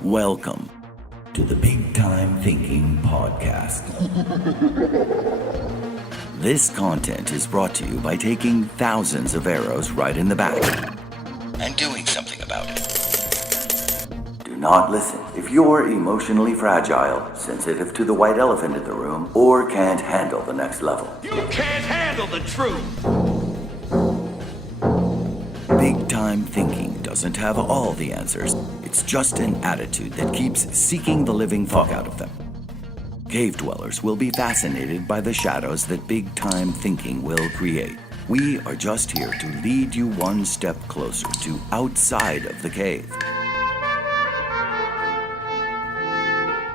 Welcome to the Big Time Thinking Podcast. This content is brought to you by taking thousands of arrows right in the back and doing something about it. Do not listen if you're emotionally fragile, sensitive to the white elephant in the room, or can't handle the next level. You can't handle the truth! Big Time Thinking doesn't have all the answers. It's just an attitude that keeps seeking the living fuck out of them. Cave dwellers will be fascinated by the shadows that Big Time Thinking will create. We are just here to lead you one step closer to outside of the cave.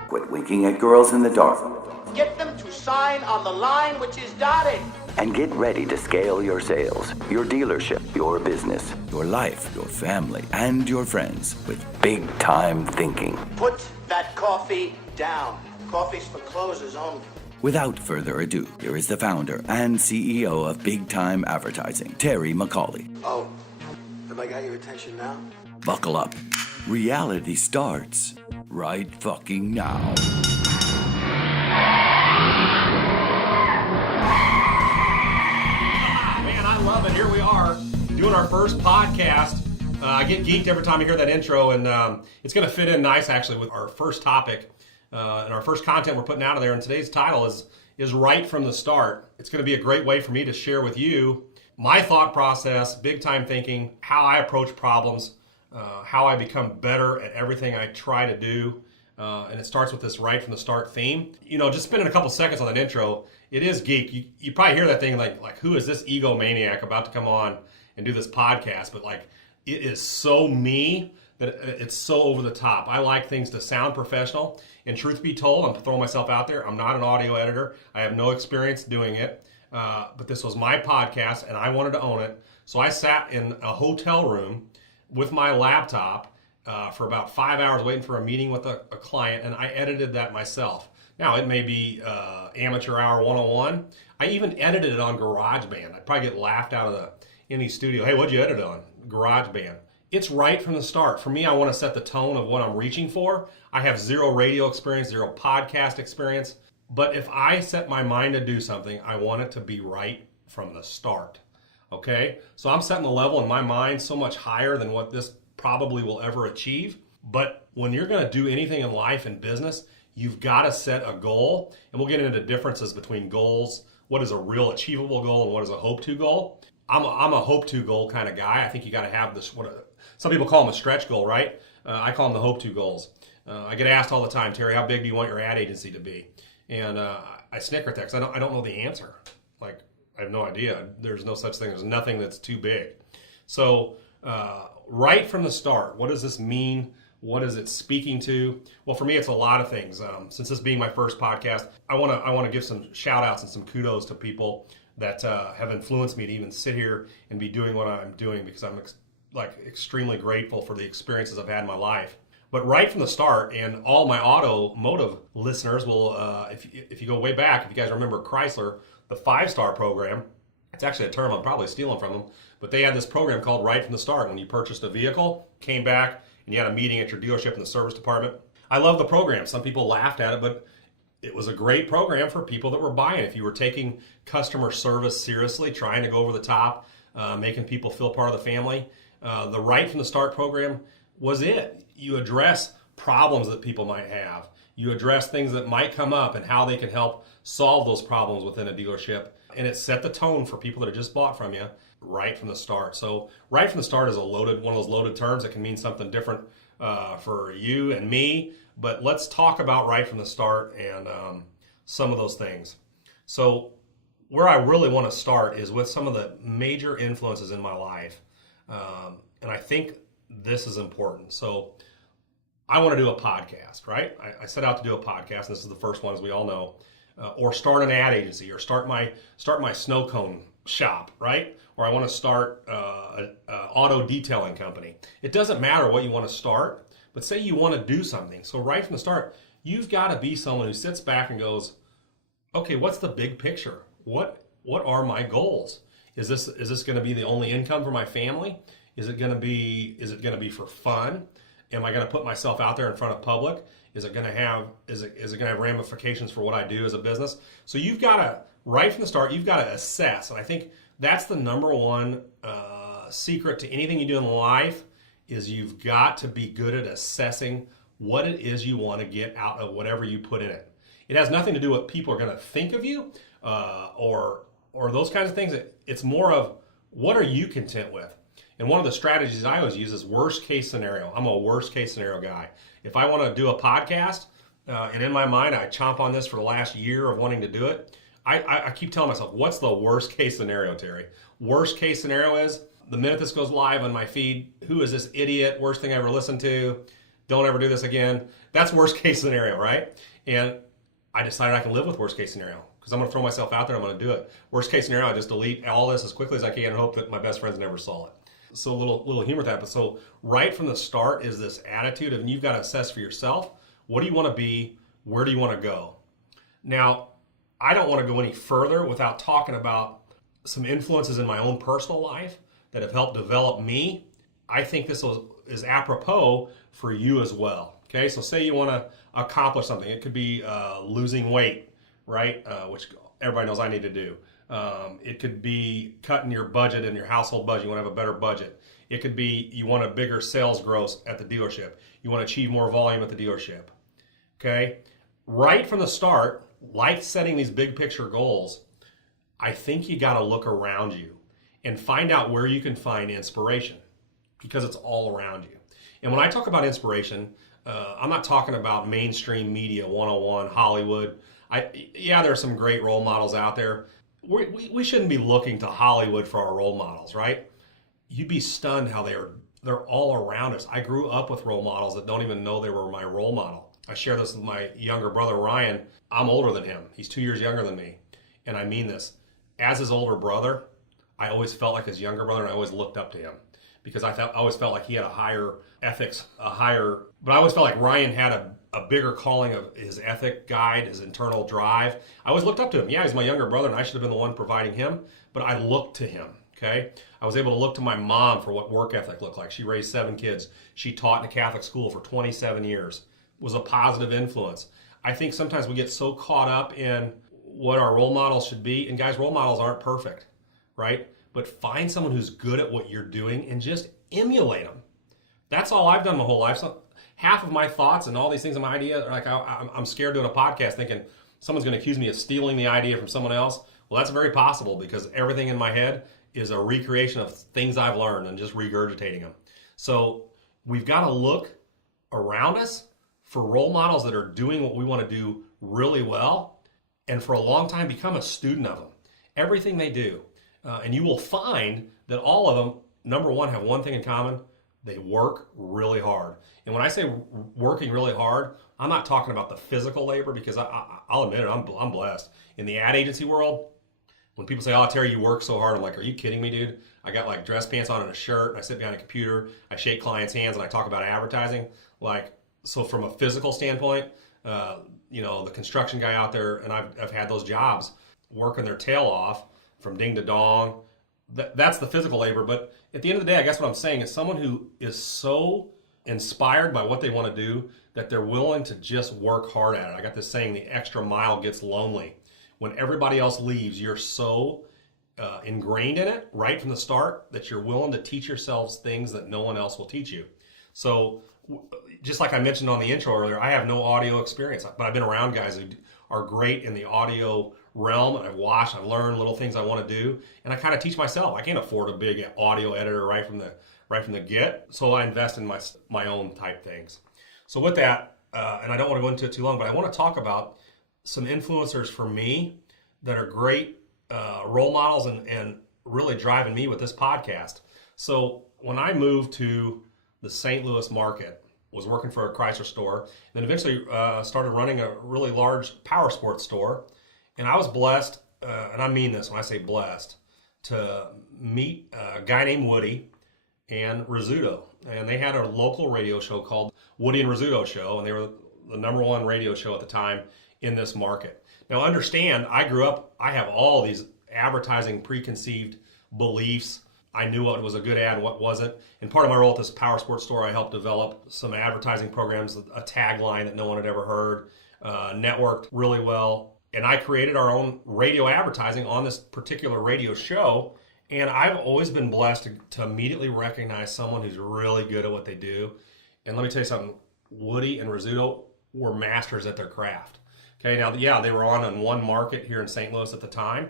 Quit winking at girls in the dark. Get them to sign on the line which is dotted. And get ready to scale your sales, your dealership, your business, your life, your family, and your friends with Big Time Thinking. Put that coffee down. Coffee's for closers only. Without further ado, here is the founder and CEO of Big Time Advertising, Terry McCauley. Oh, have I got your attention now? Buckle up. Reality starts right fucking now. Man, I love it. Here we are doing our first podcast. I get geeked every time I hear that intro, and it's going to fit in nice actually with our first topic and our first content we're putting out of there. And today's title is Right from the Start. It's going to be a great way for me to share with you my thought process, big time thinking, how I approach problems, how I become better at everything I try to do. And it starts with this right from the start theme. You know, just spending a couple seconds on that intro, it is geek. You probably hear that thing like who is this egomaniac about to come on and do this podcast? But like, it is so me that it's so over the top. I like things to sound professional. And truth be told, I'm throwing myself out there. I'm not an audio editor. I have no experience doing it. But this was my podcast and I wanted to own it. So I sat in a hotel room with my laptop for about 5 hours waiting for a meeting with a client, and I edited that myself. Now, it may be amateur hour 101. I even edited it on GarageBand. I'd probably get laughed out of any studio. Hey, what'd you edit on? GarageBand. It's right from the start. For me, I want to set the tone of what I'm reaching for. I have zero radio experience, zero podcast experience. But if I set my mind to do something, I want it to be right from the start. Okay? So I'm setting the level in my mind so much higher than what this probably will ever achieve. But when you're going to do anything in life and business, you've got to set a goal. And we'll get into differences between goals. What is a real achievable goal and what is a hope to goal? I'm a hope to goal kind of guy. I think you got to have this, some people call them a stretch goal, right? I call them the hope to goals. I get asked all the time, Terry, how big do you want your ad agency to be? And I snicker at that because I don't know the answer. Like, I have no idea. There's no such thing. There's nothing that's too big. So right from the start, what does this mean? What is it speaking to? Well, for me, it's a lot of things. Since this being my first podcast, I want to give some shout outs and some kudos to people that have influenced me to even sit here and be doing what I'm doing, because I'm extremely grateful for the experiences I've had in my life. But right from the start, and all my automotive listeners will, if you go way back, if you guys remember Chrysler, the 5-star program, it's actually a term I'm probably stealing from them, but they had this program called Right from the Start. When you purchased a vehicle, came back, and you had a meeting at your dealership in the service department. I love the program. Some people laughed at it, but it was a great program for people that were buying. If you were taking customer service seriously, trying to go over the top, making people feel part of the family, the Right from the Start program was it. You address problems that people might have. You address things that might come up and how they can help solve those problems within a dealership. And it set the tone for people that have just bought from you right from the start. So right from the start is one of those loaded terms that can mean something different for you and me. But let's talk about right from the start and some of those things. So where I really want to start is with some of the major influences in my life. And I think this is important. So I want to do a podcast, right? I set out to do a podcast, and this is the first one, as we all know, or start an ad agency, or start my snow cone shop, right? Or I want to start an auto detailing company. It doesn't matter what you want to start, but say you want to do something. So right from the start, you've got to be someone who sits back and goes, okay, what's the big picture? What are my goals? Is this going to be the only income for my family? Is it going to be for fun? Am I going to put myself out there in front of public? Is it going to have ramifications for what I do as a business? So you've got to, right from the start, you've got to assess. And I think that's the number one secret to anything you do in life is you've got to be good at assessing what it is you want to get out of whatever you put in it. It has nothing to do with what people are going to think of you or those kinds of things. It's more of what are you content with? And one of the strategies I always use is worst case scenario. I'm a worst case scenario guy. If I want to do a podcast, and in my mind I chomp on this for the last year of wanting to do it, I keep telling myself, what's the worst case scenario, Terry? Worst case scenario is the minute this goes live on my feed, who is this idiot? Worst thing I ever listened to. Don't ever do this again. That's worst case scenario, right? And I decided I can live with worst case scenario because I'm going to throw myself out there. I'm going to do it. Worst case scenario, I just delete all this as quickly as I can and hope that my best friends never saw it. So a little humor with that. But so right from the start is this attitude of you've got to assess for yourself. What do you want to be? Where do you want to go? Now, I don't want to go any further without talking about some influences in my own personal life that have helped develop me. I think this is apropos for you as well. Okay, so say you want to accomplish something. It could be losing weight, right? Which everybody knows I need to do. It could be cutting your budget and your household budget. You want to have a better budget. It could be you want a bigger sales growth at the dealership. You want to achieve more volume at the dealership. Okay, right from the start, like setting these big picture goals, I think you got to look around you and find out where you can find inspiration because it's all around you. And when I talk about inspiration, I'm not talking about mainstream media 101, Hollywood. There are some great role models out there. We shouldn't be looking to Hollywood for our role models, right? You'd be stunned how they're all around us. I grew up with role models that don't even know they were my role model. I share this with my younger brother, Ryan. I'm older than him. He's 2 years younger than me. And I mean this. As his older brother, I always felt like his younger brother, and I always looked up to him because I always felt like he had a higher ethics, but I always felt like Ryan had a bigger calling of his ethic guide, his internal drive. I always looked up to him. Yeah, he's my younger brother, and I should have been the one providing him, but I looked to him, okay? I was able to look to my mom for what work ethic looked like. She raised 7 kids. She taught in a Catholic school for 27 years. Was a positive influence. I think sometimes we get so caught up in what our role models should be, and guys, role models aren't perfect, right? But find someone who's good at what you're doing and just emulate them. That's all I've done my whole life. So half of my thoughts and all these things in my idea are like I'm scared doing a podcast thinking someone's going to accuse me of stealing the idea from someone else. Well, that's very possible because everything in my head is a recreation of things I've learned and just regurgitating them. So we've got to look around us for role models that are doing what we want to do really well, and for a long time become a student of them. Everything they do. And you will find that all of them, number one, have one thing in common. They work really hard. And when I say working really hard, I'm not talking about the physical labor because I'll admit it, I'm blessed. In the ad agency world, when people say, oh, Terry, you work so hard, I'm like, are you kidding me, dude? I got like dress pants on and a shirt, and I sit behind a computer, I shake clients' hands, and I talk about advertising. Like, so from a physical standpoint, the construction guy out there, and I've had those jobs working their tail off from ding to dong. That's the physical labor. But at the end of the day, I guess what I'm saying is someone who is so inspired by what they want to do that they're willing to just work hard at it. I got this saying, the extra mile gets lonely. When everybody else leaves, you're so ingrained in it right from the start that you're willing to teach yourselves things that no one else will teach you. So just like I mentioned on the intro earlier, I have no audio experience, but I've been around guys who are great in the audio realm, and I've watched, I've learned little things I want to do, and I kind of teach myself. I can't afford a big audio editor right from the get, so I invest in my own type things. So with that, and I don't want to go into it too long, but I want to talk about some influencers for me that are great role models and really driving me with this podcast. So when I moved to the St. Louis market, was working for a Chrysler store, and then eventually started running a really large power sports store. And I was blessed, and I mean this when I say blessed, to meet a guy named Woody and Rizzuto. And they had a local radio show called Woody and Rizzuto Show, and they were the number one radio show at the time in this market. Now understand, I grew up, I have all these advertising preconceived beliefs I knew what was a good ad and what wasn't. And part of my role at this power sports store, I helped develop some advertising programs, a tagline that no one had ever heard, networked really well. And I created our own radio advertising on this particular radio show. And I've always been blessed to immediately recognize someone who's really good at what they do. And let me tell you something, Woody and Rizzuto were masters at their craft. Okay, now, yeah, they were on in one market here in St. Louis at the time.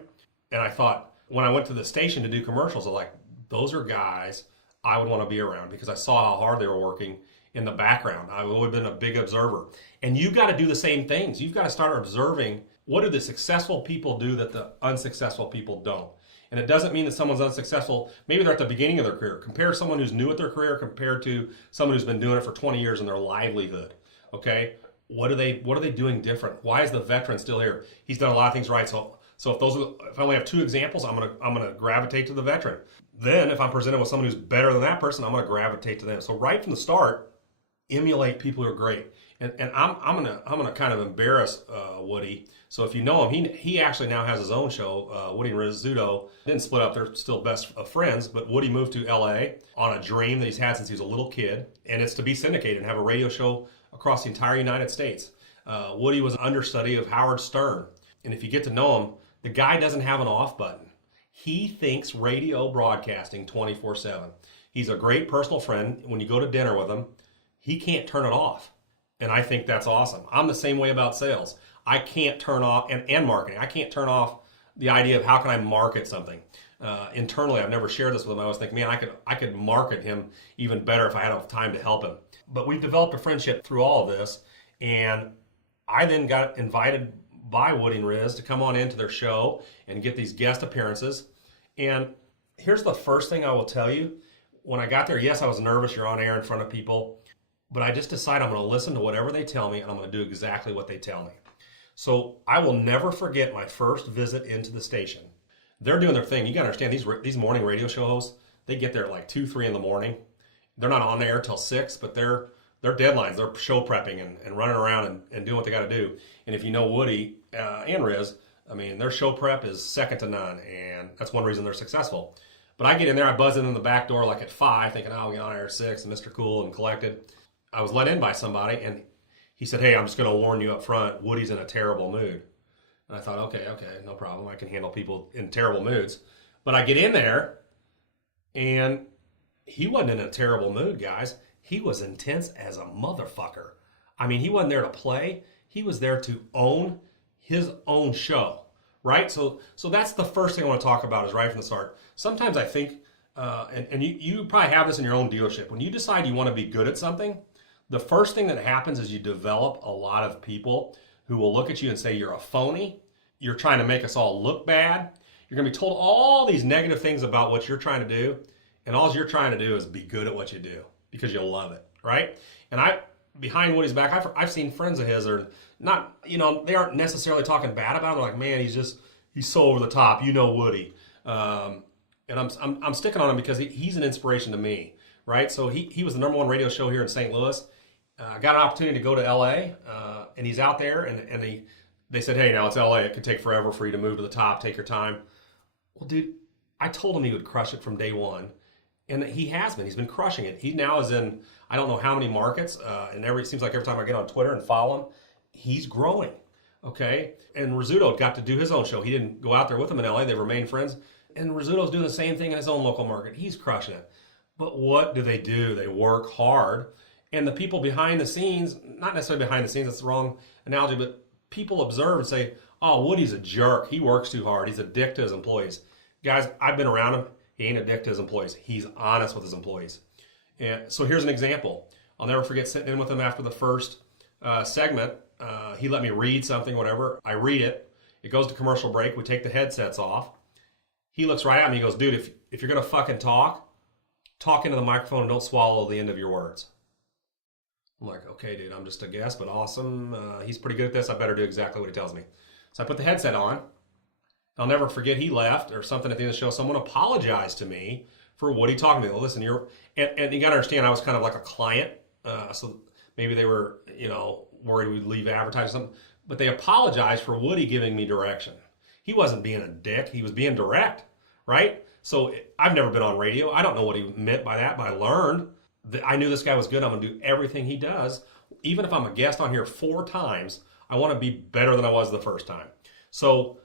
And I thought, when I went to the station to do commercials, I'm like, those are guys I would want to be around, because I saw how hard they were working in the background. I've always been a big observer. And you've got to do the same things. You've got to start observing, what do the successful people do that the unsuccessful people don't? And it doesn't mean that someone's unsuccessful. Maybe they're at the beginning of their career. Compare someone who's new at their career compared to someone who's been doing it for 20 years in their livelihood. Okay? What are they doing different? Why is the veteran still here? He's done a lot of things right. So if I only have two examples, I'm gonna gravitate to the veteran. Then if I'm presented with someone who's better than that person, I'm gonna gravitate to them. So right from the start, emulate people who are great. And I'm gonna kind of embarrass Woody. So if you know him, he actually now has his own show. Woody and Rizzuto didn't split up; they're still best of friends. But Woody moved to L.A. on a dream that he's had since he was a little kid, and it's to be syndicated and have a radio show across the entire United States. Woody was an understudy of Howard Stern, and if you get to know him, the guy doesn't have an off button. He thinks radio broadcasting 24/7. He's a great personal friend. When you go to dinner with him, he can't turn it off. And I think that's awesome. I'm the same way about sales. I can't turn off, and marketing, I can't turn off the idea of how can I market something. Internally, I've never shared this with him. I always think, man, I could market him even better if I had enough time to help him. But we've developed a friendship through all of this. And I then got invited by Woody and Riz to come on into their show and get these guest appearances. And here's the first thing I will tell you. When I got there, yes, I was nervous. You're on air in front of people. But I just decided I'm going to listen to whatever they tell me, and I'm going to do exactly what they tell me. So I will never forget my first visit into the station. They're doing their thing. You got to understand, these morning radio show hosts, they get there at like 2, 3 in the morning. They're not on the air till 6, but they're deadlines. They're show prepping and running around and doing what they got to do. And if you know Woody and Riz, I mean, their show prep is second to none, and that's one reason they're successful. But I get in there, I buzz in the back door like at 5, thinking, oh, we'll get on air at 6, and Mr. Cool and collected. I was let in by somebody, and he said, hey, I'm just going to warn you up front, Woody's in a terrible mood. And I thought, okay, no problem. I can handle people in terrible moods. But I get in there, and he wasn't in a terrible mood, guys. He was intense as a motherfucker. I mean, he wasn't there to play. He was there to own his own show, right? So that's the first thing I want to talk about is right from the start. Sometimes I think, and you probably have this in your own dealership, when you decide you want to be good at something, the first thing that happens is you develop a lot of people who will look at you and say you're a phony, you're trying to make us all look bad, you're going to be told all these negative things about what you're trying to do, and all you're trying to do is be good at what you do because you love it, right? And behind Woody's back, I've seen friends of his are not, they aren't necessarily talking bad about him. They're like, man, he's so over the top, Woody. And I'm sticking on him because he's an inspiration to me, right? So he was the #1 radio show here in St. Louis. I got an opportunity to go to L.A., and he's out there, and they said, hey, now it's L.A., it could take forever for you to move to the top, take your time. Well, dude, I told him he would crush it from day one, and he has been. He's been crushing it. He now is in, I don't know how many markets, and it seems like every time I get on Twitter and follow him, he's growing, okay? And Rizzuto got to do his own show. He didn't go out there with him in L.A., they remained friends, and Rizzuto's doing the same thing in his own local market. He's crushing it. But what do? They work hard. And the people behind the scenes, not necessarily behind the scenes, that's the wrong analogy, but people observe and say, oh, Woody's a jerk. He works too hard. He's a dick to his employees. Guys, I've been around him. He ain't a dick to his employees. He's honest with his employees. And so here's an example. I'll never forget sitting in with him after the first segment. He let me read something, whatever. I read it. It goes to commercial break. We take the headsets off. He looks right at me. He goes, dude, if you're going to fucking talk into the microphone and don't swallow the end of your words. I'm like, okay, dude, I'm just a guest, but awesome. He's pretty good at this. I better do exactly what he tells me. So I put the headset on. I'll never forget he left or something at the end of the show. Someone apologized to me for what he talked to me. Well, listen, and you got to understand, I was kind of like a client. So maybe they were, worried we'd leave advertising or something. But they apologized for Woody giving me direction. He wasn't being a dick. He was being direct, right? So I've never been on radio. I don't know what he meant by that, but I learned that I knew this guy was good. I'm going to do everything he does. Even if I'm a guest on here 4 times, I want to be better than I was the first time. So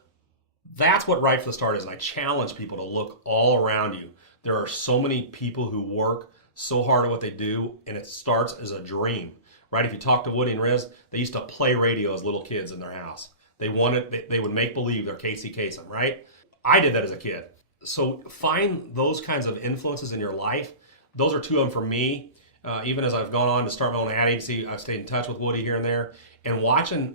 that's what Right from the Start is. And I challenge people to look all around you. There are so many people who work so hard at what they do, and it starts as a dream, right? If you talk to Woody and Riz, they used to play radio as little kids in their house. They would make believe they're Casey Kasem, right? I did that as a kid. So find those kinds of influences in your life. Those are 2 of them for me. Even as I've gone on to start my own ad agency, I've stayed in touch with Woody here and there. And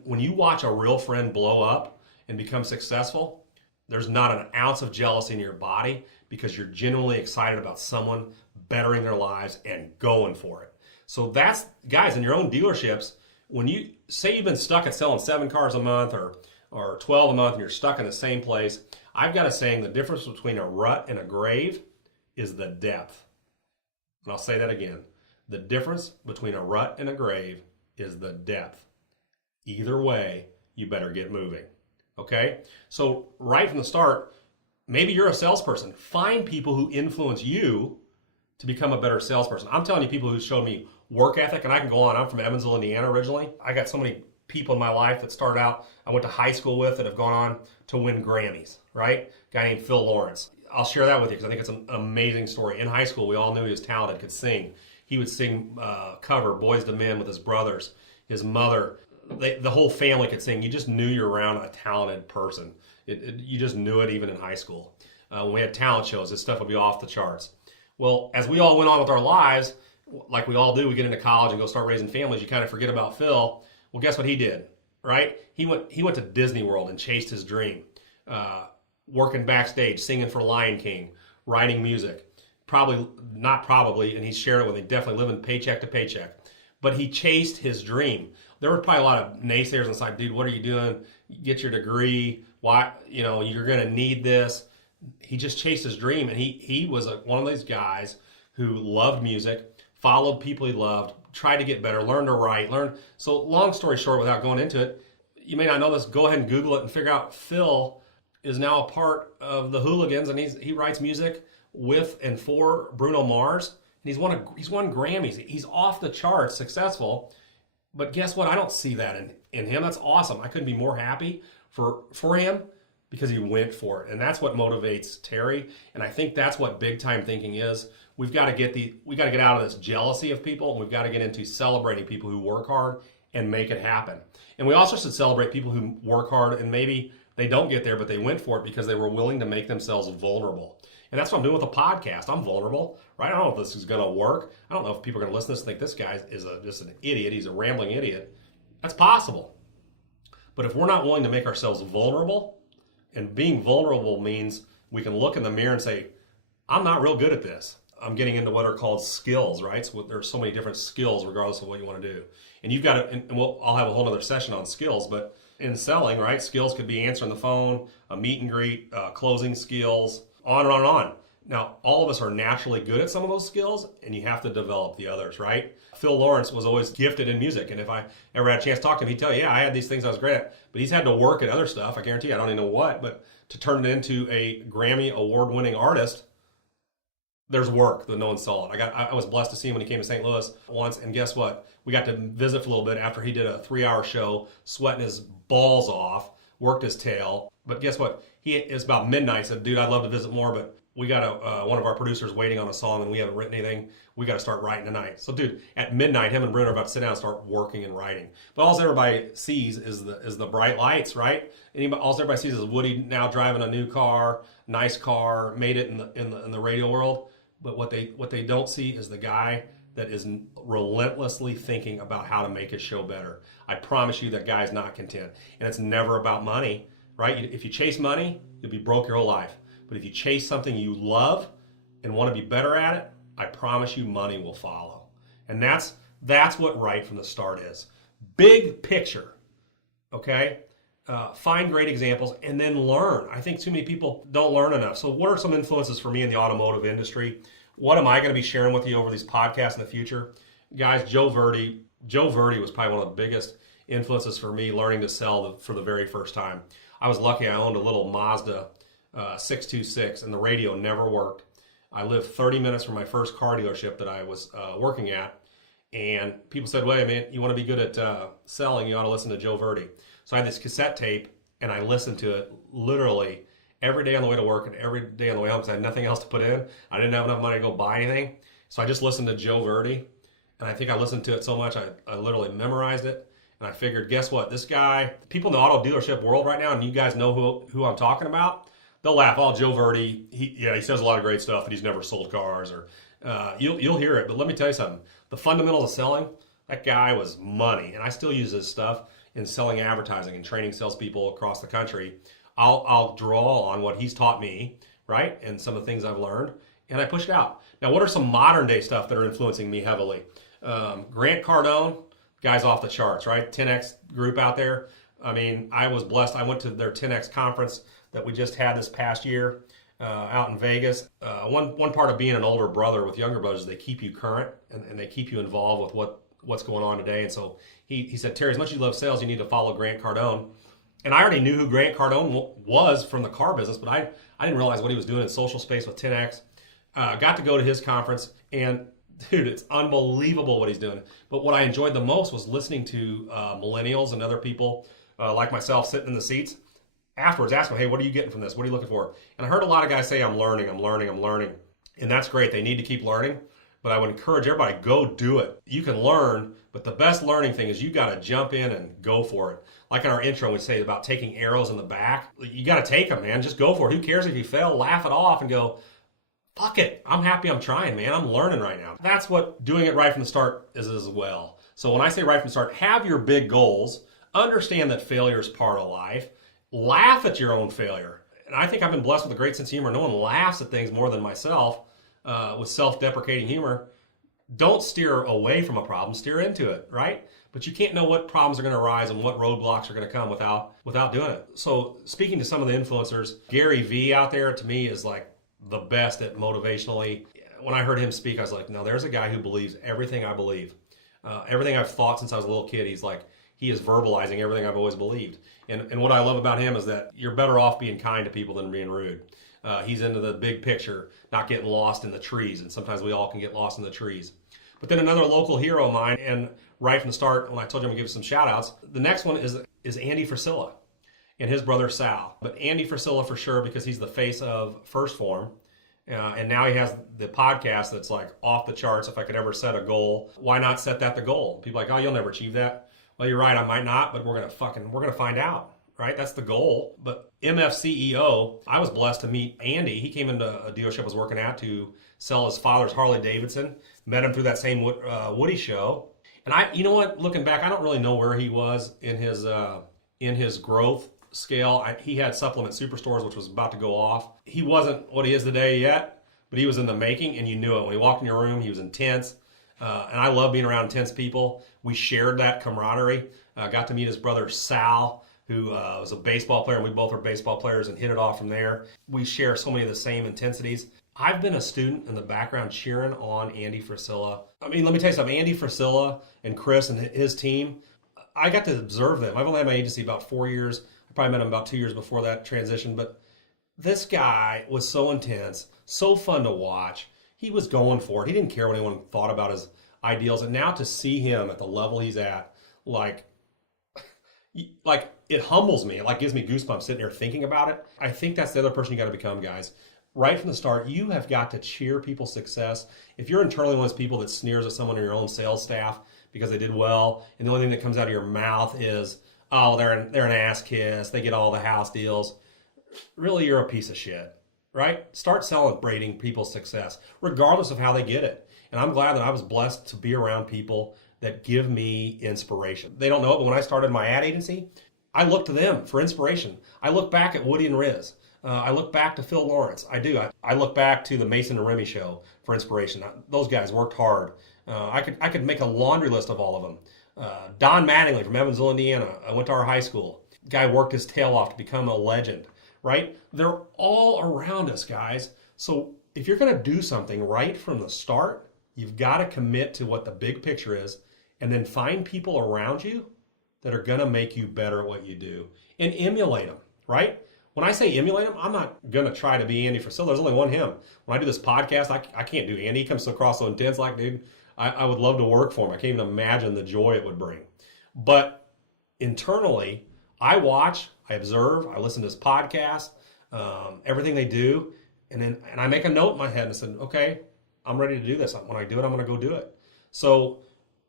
when you watch a real friend blow up and become successful, there's not an ounce of jealousy in your body because you're genuinely excited about someone bettering their lives and going for it. So that's, guys, in your own dealerships, when you say you've been stuck at selling 7 cars a month or 12 a month and you're stuck in the same place, I've got a saying, the difference between a rut and a grave is the depth. And I'll say that again. The difference between a rut and a grave is the depth. Either way, you better get moving. Okay? So right from the start, maybe you're a salesperson. Find people who influence you to become a better salesperson. I'm telling you, people who showed me work ethic, and I can go on. I'm from Evansville, Indiana originally. I got so many people in my life that started out, I went to high school with, that have gone on to win Grammys, right? A guy named Phil Lawrence. I'll share that with you because I think it's an amazing story. In high school, we all knew he was talented, could sing. He would sing cover Boys to Men with his brothers, his mother. The whole family could sing. You just knew you were around a talented person. You just knew it even in high school. When we had talent shows, this stuff would be off the charts. Well, as we all went on with our lives, like we all do, we get into college and go start raising families, you kind of forget about Phil. Well, guess what he did, right? He went to Disney World and chased his dream, working backstage, singing for Lion King, writing music. And he's shared it with me, definitely living paycheck to paycheck. But he chased his dream. There were probably a lot of naysayers inside, dude, what are you doing? Get your degree. Why, you're going to need this. He just chased his dream, and he was one of those guys who loved music, followed people he loved, tried to get better, learned to write, So long story short, without going into it, you may not know this, go ahead and Google it and figure out Phil is now a part of the Hooligans, and he writes music with and for Bruno Mars, and he's won Grammys. He's off the charts, successful. But guess what? I don't see that in him. That's awesome. I couldn't be more happy for him because he went for it. And that's what motivates Terry. And I think that's what big time thinking is. We've got to get out of this jealousy of people, and we've got to get into celebrating people who work hard and make it happen. And we also should celebrate people who work hard and maybe they don't get there, but they went for it because they were willing to make themselves vulnerable. And that's what I'm doing with a podcast. I'm vulnerable, right? I don't know if this is going to work. I don't know if people are going to listen to this and think this guy is just an idiot. He's a rambling idiot. That's possible. But if we're not willing to make ourselves vulnerable, and being vulnerable means we can look in the mirror and say, I'm not real good at this. I'm getting into what are called skills, right? So there's so many different skills regardless of what you want to do. And you've got to, and I'll have a whole other session on skills, but in selling, right? Skills could be answering the phone, a meet and greet, closing skills, on and on and on. Now, all of us are naturally good at some of those skills, and you have to develop the others, right? Phil Lawrence was always gifted in music, and if I ever had a chance to talk to him, he'd tell you, yeah, I had these things I was great at, but he's had to work at other stuff. I guarantee you, I don't even know what, but to turn it into a Grammy award-winning artist, there's work that no one saw it. I was blessed to see him when he came to St. Louis once, and guess what? We got to visit for a little bit after he did a 3-hour show, sweating his balls off, worked his tail. But guess what? It's about midnight. Said, dude, I'd love to visit more, but we got one of our producers waiting on a song, and we haven't written anything. We got to start writing tonight. So, dude, at midnight, him and Bruno are about to sit down and start working and writing. But all everybody sees is the bright lights, right? All everybody sees is Woody now driving a new car, nice car, made it in the radio world. But what they don't see is the guy that is relentlessly thinking about how to make his show better. I promise you that guy is not content. And it's never about money, right? If you chase money, you'll be broke your whole life. But if you chase something you love and want to be better at it, I promise you money will follow. And that's what right from the start is. Big picture, okay? Find great examples and then learn. I think too many people don't learn enough. So what are some influences for me in the automotive industry? What am I going to be sharing with you over these podcasts in the future? Guys, Joe Verdi was probably one of the biggest influences for me learning to sell for the very first time. I was lucky I owned a little Mazda 626, and the radio never worked. I lived 30 minutes from my first car dealership that I was working at, and people said, "Wait, man, you want to be good at selling, you ought to listen to Joe Verdi." So I had this cassette tape, and I listened to it literally every day on the way to work and every day on the way home because I had nothing else to put in. I didn't have enough money to go buy anything, so I just listened to Joe Verdi, and I think I listened to it so much I literally memorized it. And I figured, guess what? This guy, people in the auto dealership world right now, and you guys know who I'm talking about, they'll laugh. Oh, Joe Verdi, he says a lot of great stuff, that he's never sold cars, or you'll hear it. But let me tell you something. The fundamentals of selling, that guy was money. And I still use his stuff in selling advertising and training salespeople across the country. I'll draw on what he's taught me, right? And some of the things I've learned, and I push it out. Now, what are some modern day stuff that are influencing me heavily? Grant Cardone, guy's off the charts, right? 10X group out there. I mean, I was blessed. I went to their 10X conference that we just had this past year out in Vegas. One part of being an older brother with younger brothers is they keep you current and they keep you involved with what's going on today. And so he said, Terry, as much as you love sales, you need to follow Grant Cardone. And I already knew who Grant Cardone was from the car business, but I didn't realize what he was doing in social space with 10X. Got to go to his conference, and dude, it's unbelievable what he's doing. But what I enjoyed the most was listening to millennials and other people like myself sitting in the seats afterwards, asking, hey, what are you getting from this? What are you looking for? And I heard a lot of guys say, I'm learning. And that's great. They need to keep learning. But I would encourage everybody, go do it. You can learn, but the best learning thing is you got to jump in and go for it. Like in our intro, we say about taking arrows in the back. You got to take them, man. Just go for it. Who cares if you fail? Laugh it off and go, fuck it. I'm happy I'm trying, man. I'm learning right now. That's what doing it right from the start is as well. So when I say right from the start, have your big goals. Understand that failure is part of life. Laugh at your own failure. And I think I've been blessed with a great sense of humor. No one laughs at things more than myself with self-deprecating humor. Don't steer away from a problem. Steer into it, right? But you can't know what problems are going to arise and what roadblocks are going to come without doing it. So speaking to some of the influencers, Gary Vee out there to me is like the best at motivationally. When I heard him speak, I was like, no, there's a guy who believes everything I believe. Everything I've thought since I was a little kid, he is verbalizing everything I've always believed. And what I love about him is that you're better off being kind to people than being rude. He's into the big picture, not getting lost in the trees. And sometimes we all can get lost in the trees. But then another local hero of mine, and right from the start, when I told you I'm going to give some shout outs, the next one is Andy Frisilla and his brother Sal. But Andy Frisilla for sure, because he's the face of First Form. And now he has the podcast that's like off the charts. If I could ever set a goal, why not set that the goal? People are like, oh, you'll never achieve that. Well, you're right, I might not, but we're gonna find out, right? That's the goal. But MF CEO, I was blessed to meet Andy. He came into a dealership I was working at to sell his father's Harley Davidson. Met him through that same Woody show. And you know what? Looking back, I don't really know where he was in his growth scale. He had Supplement Superstores, which was about to go off. He wasn't what he is today yet, but he was in the making, and you knew it. When he walked in your room, he was intense. And I love being around intense people. We shared that camaraderie. Got to meet his brother Sal, who was a baseball player, and we both are baseball players and hit it off from there. We share so many of the same intensities. I've been a student in the background cheering on Andy Frisilla. I mean, let me tell you something. Andy Frisilla and Chris and his team, I got to observe them. I've only had my agency about 4 years. I probably met him about 2 years before that transition. But this guy was so intense, so fun to watch. He was going for it. He didn't care what anyone thought about his ideals. And now to see him at the level he's at, like it humbles me. It like gives me goosebumps sitting there thinking about it. I think that's the other person you got to become, guys. Right from the start, you have got to cheer people's success. If you're internally one of those people that sneers at someone in your own sales staff because they did well, and the only thing that comes out of your mouth is, oh, they're an ass kiss, they get all the house deals. Really, you're a piece of shit, right? Start celebrating people's success, regardless of how they get it. And I'm glad that I was blessed to be around people that give me inspiration. They don't know it, but when I started my ad agency, I look to them for inspiration. I look back at Woody and Riz. I look back to Phil Lawrence. I do. I look back to the Mason and Remy show for inspiration. Those guys worked hard. I could make a laundry list of all of them. Don Mattingly from Evansville, Indiana. I went to our high school. Guy worked his tail off to become a legend, right? They're all around us, guys. So if you're going to do something right from the start, you've got to commit to what the big picture is and then find people around you that are going to make you better at what you do and emulate them, right? When I say emulate him, I'm not going to try to be Andy Frisella. There's only one him. When I do this podcast, I can't do Andy. He comes across so intense, like, dude, I would love to work for him. I can't even imagine the joy it would bring. But internally, I watch, I observe, I listen to his podcast, everything they do, and I make a note in my head and said, okay, I'm ready to do this. When I do it, I'm going to go do it. So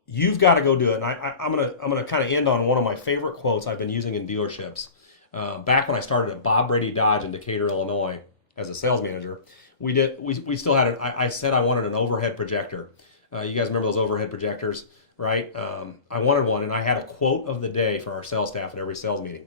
you've got to go do it. And I'm gonna kind of end on one of my favorite quotes I've been using in dealerships. Back when I started at Bob Brady Dodge in Decatur, Illinois, as a sales manager, we still had I said I wanted an overhead projector. You guys remember those overhead projectors, right? I wanted one, and I had a quote of the day for our sales staff at every sales meeting.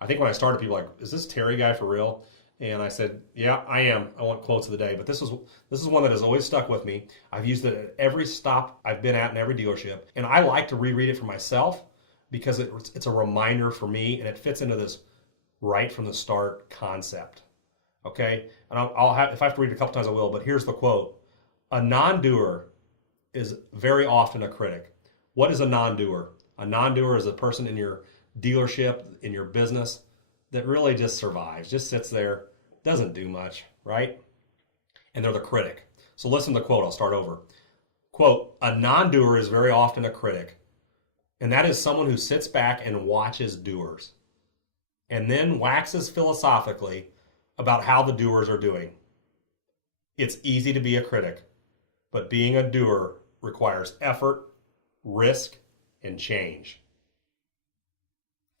I think when I started, people were like, "Is this Terry guy for real?" And I said, "Yeah, I am. I want quotes of the day." But this is one that has always stuck with me. I've used it at every stop I've been at in every dealership, and I like to reread it for myself because it's a reminder for me, and it fits into this right from the start concept. Okay, and I'll have, if I have to read it a couple times, I will. But here's the quote: "A non-doer is very often a critic." What is a non-doer? A non-doer is a person in your dealership, in your business, that really just survives, just sits there, doesn't do much, right? And they're the critic. So listen to the quote. I'll start over. Quote, "A non-doer is very often a critic, and that is someone who sits back and watches doers and then waxes philosophically about how the doers are doing. It's easy to be a critic, but being a doer requires effort, risk, and change."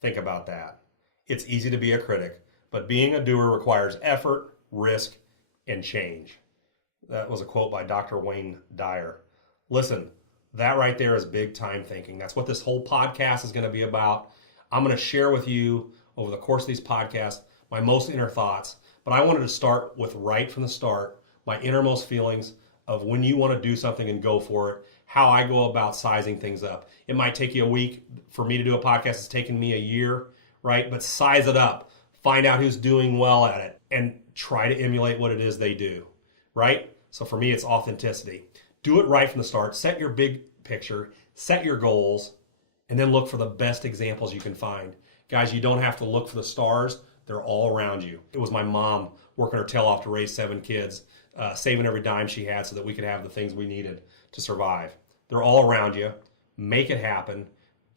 Think about that. It's easy to be a critic, but being a doer requires effort, risk, and change. That was a quote by Dr. Wayne Dyer. Listen, that right there is big time thinking. That's what this whole podcast is going to be about. I'm going to share with you over the course of these podcasts my most inner thoughts, but I wanted to start with right from the start, my innermost feelings of when you want to do something and go for it, how I go about sizing things up. It might take you a week. For me to do a podcast, it's taken me a year, right? But size it up. Find out who's doing well at it and try to emulate what it is they do, right? So for me, it's authenticity. Do it right from the start. Set your big picture, set your goals, and then look for the best examples you can find. Guys, you don't have to look for the stars. They're all around you. It was my mom working her tail off to raise 7 kids, saving every dime she had so that we could have the things we needed to survive. They're all around you. Make it happen.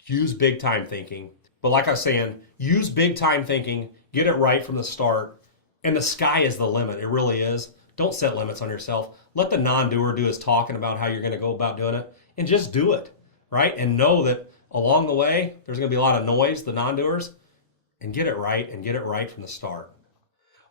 Use big time thinking. But like I was saying, use big time thinking, get it right from the start, and the sky is the limit. It really is. Don't set limits on yourself. Let the non-doer do his talking about how you're going to go about doing it, and just do it, right? And know that along the way, there's going to be a lot of noise, the non-doers, and get it right from the start.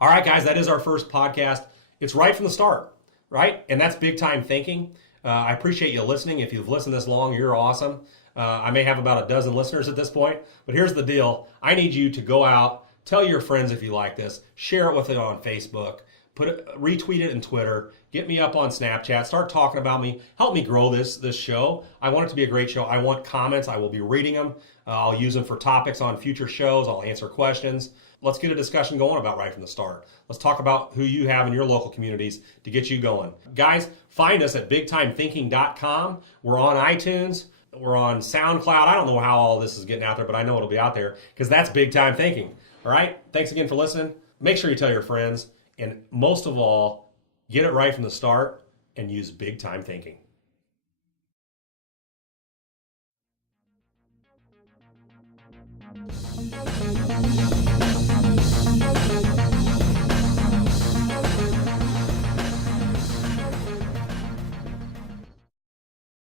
All right, guys, that is our first podcast. It's right from the start, right? And that's big time thinking. I appreciate you listening. If you've listened this long, you're awesome. I may have about a dozen listeners at this point, but here's the deal. I need you to go out, tell your friends if you like this, share it with it on Facebook, retweet it on Twitter, get me up on Snapchat, start talking about me, help me grow this show. I want it to be a great show. I want comments. I will be reading them. I'll use them for topics on future shows. I'll answer questions. Let's get a discussion going about right from the start. Let's talk about who you have in your local communities to get you going. Guys, find us at bigtimethinking.com. We're on iTunes. We're on SoundCloud. I don't know how all this is getting out there, but I know it'll be out there because that's big time thinking. All right? Thanks again for listening. Make sure you tell your friends. And most of all, get it right from the start and use big time thinking.